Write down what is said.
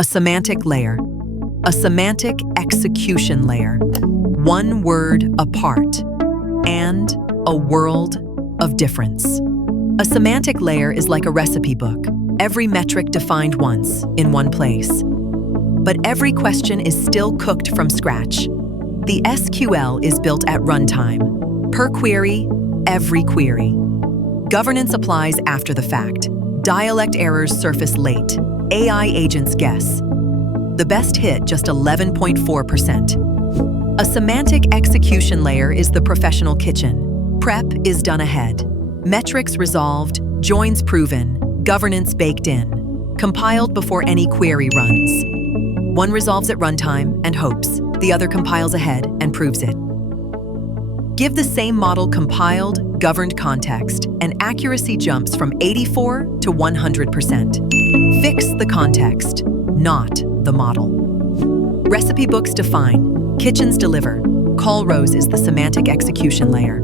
A semantic layer. A semantic execution layer. One word apart. And a world of difference. A semantic layer is like a recipe book, every metric defined once, in one place. But every question is still cooked from scratch. The SQL is built at runtime. Per query, every query. Governance applies after the fact. Dialect errors surface late. AI agents guess. The best hit just 11.4%. A semantic execution layer is the professional kitchen. Prep is done ahead. Metrics resolved, joins proven, governance baked in. Compiled before any query runs. One resolves at runtime and hopes. The other compiles ahead and proves it. Give the same model compiled, governed context, and accuracy jumps from 84 to 100%. Fix the context, not the model. Recipe books define, kitchens deliver. Colrows is the semantic execution layer.